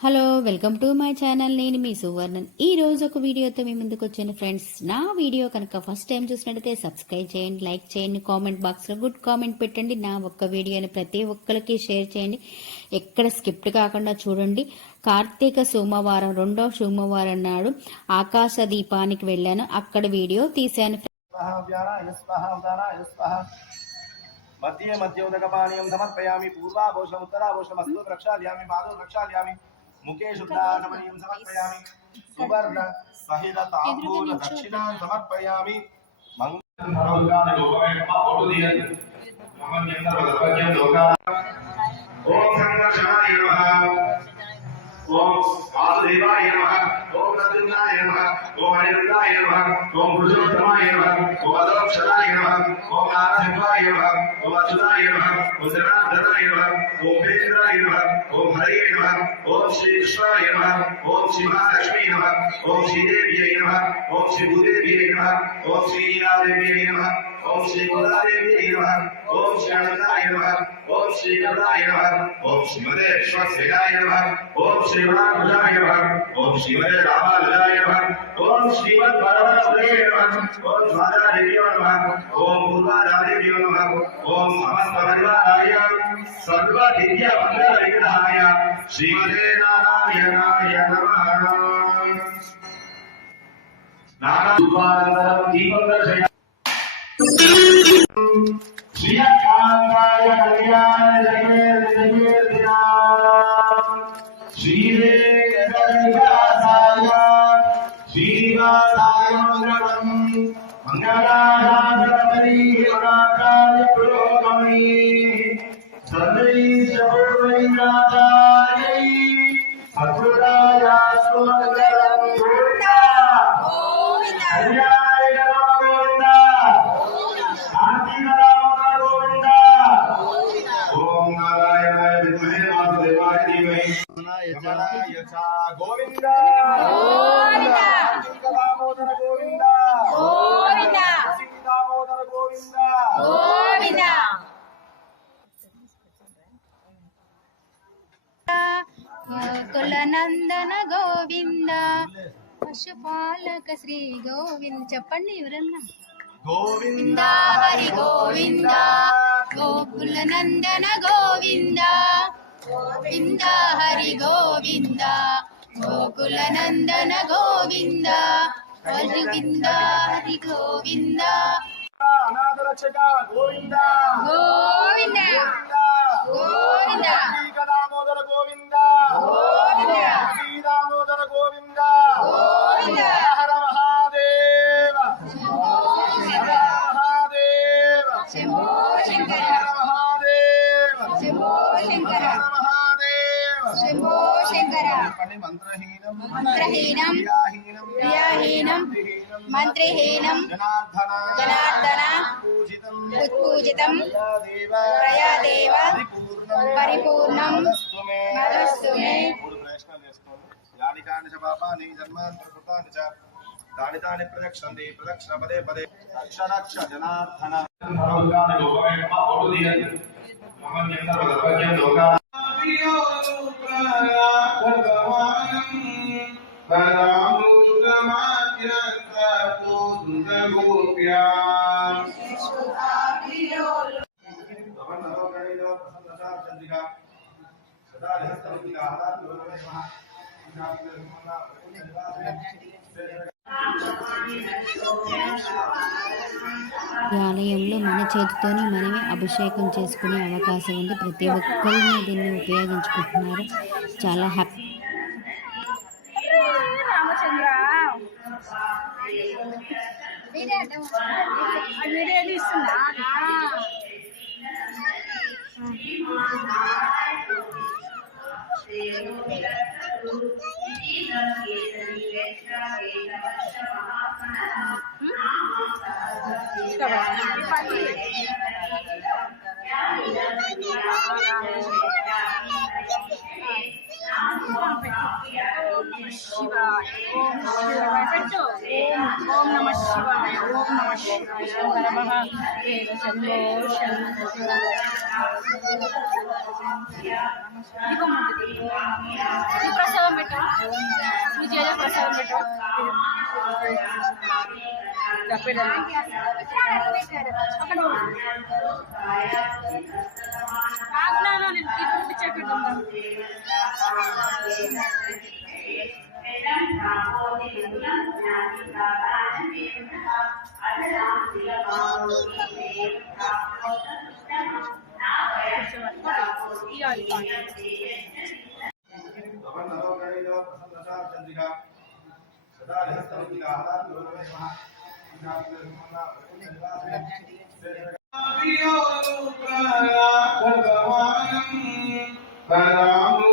Hello, welcome to my channel. నేను మీ సువర్ణన్. ఈ రోజు ఒక వీడియోతో మీ ముందుకు వచ్చాను ఫ్రెండ్స్. నా వీడియో కనుక ఫస్ట్ టైం చూసినట్టయితే సబ్స్క్రైబ్ చేయండి, లైక్ చేయండి, కామెంట్ బాక్స్లో గుడ్ కామెంట్ పెట్టండి. నా ఒక్క వీడియోని ప్రతి ఒక్కరికి షేర్ చేయండి, ఎక్కడ స్కిప్ కాకుండా చూడండి. కార్తీక సోమవారం, రెండో సోమవారం నాడు ఆకాశ దీపానికి వెళ్ళాను, అక్కడ వీడియో తీశాను. మధ్య మధ్యోదకపానీయం సమర్పయామి. పూర్వాభూషం ఉత్తరాభూషమస్తు ప్రక్షాళ్యామి. పాదో ప్రక్షాళ్యామి. ముఖే శుద్ధాచమనీయం సమర్పయామి. సువర్ణ సహిత తాంబూల దక్షిణాన్ని సమర్పయామి. ఓం సంకర్షణాయ నమః. ఓం వాసుదేవాయ నమః. ఓం నృసింహాయ నమః. ఓం అనిరుద్ధాయ నమః. ఓం పురుషోత్తమాయ నమః. ఓం అదోక్షరాయ నమః. ఓం నారసింహాయ నమః. ఓం అచ్యుతాయ నమః. ఓం జనార్దనాయ నమః. ఓం భేంద్రాయ నమః. ఓం హరయే నమః. ఓం శ్రీ కృష్ణాయ నమః. ఓం శ్రీ మహాలక్ష్మీ నమః. ఓం శ్రీదేవ్యై నమః. ఓం శ్రీ భూదేవ్యై నమః. ఓం శ్రీ నీలాదేవ్యై నమః. ఓం శ్రీ గోదాదేవ్యై నమః. ఓం శ్రీ అనంతాయ నమః. ఓం శ్రీ గరుడాయ నమః. ఓం శ్రీమదే విశ్వసేనాయ నమః. ఓం శ్రీ రామానుజాయ నమః. ఓం శ్రీమదే రామానుజాయ నమః. ఓం శ్రీమద్ వరవరసుదే నమః. ఓం ద్వారాదేవ్యో నమః. ఓం పూర్వారాదేవ్యో నమః. ఓం సమస్త పరివారాయ సర్వ దివ్య మంగళ విగ్రహాయ శ్రీమదే నారాయణాయ నమః. నారాయణ దీపం దర్శయ శ్రీకాంతాయ కళ్యాణ జగేర్జగేర్జా శ్రీవేంకటనివాసాయ శ్రీనివాసాయ మంగళం. మంగళానాథపరీ మహాకాయ పురోగమీ సర్వైశ్చ పూర్వైరాచార్యై సత్పురాయాస్తు మంగళం. గోవిందా గోవిందా. గోవింద దామోదర గోవింద గోవింద దామోదర గోవింద గోవింద. కులనందన గోవింద పశుపాలక శ్రీ గోవింద. చెప్పండి ఎవరన్నా. గోవింద హరి గోవింద గోకులనందన గోవింద. గోవింద హరి గోవింద గోకులనందన గోవింద. గోవింద హరి గోవింద. అనాథ రక్షక గోవింద గోవింద గోవింద. దామోదర గోవింద గోవింద. శ్రీదామోదర గోవింద గోవింద. హర మహాదేవ హర మహాదేవ శంభో శంకర హర మహాదేవ శంభో శంకర హర మహాదేవ శంభో శంకర. మంత్రహీనం మంత్రహీనం క్రియాహీనం మంత్రహీనం జనార్దన జనార్దన పూజితం ఉత్పూజితం ప్రయాదేవ పరిపూర్ణం మదస్తు మే. మూడు ప్రయత్నాలు చేసుకోండి. యాని కాని చ పాపాని జన్మాంతరకృతాని చ దాని తాని ప్రదక్షిణంతి ప్రదక్షిణ పదే పదే. రక్ష జనార్దన భగవాన్ గోవింద ఓటు దియండి. మమన్యంతర భగవత్యం లోకా ఈ ఆలయంలో మన చేతితోని మనమే అభిషేకం చేసుకునే అవకాశం ఉంది. ప్రతి ఒక్కరిని దీన్ని ఉపయోగించుకుంటున్నారు. చాలా హ్యాపీ. ఓం నమ శివాయ. ఓం నమ శివాయ. శంభో ప్రసాదం పెట్టు Padamu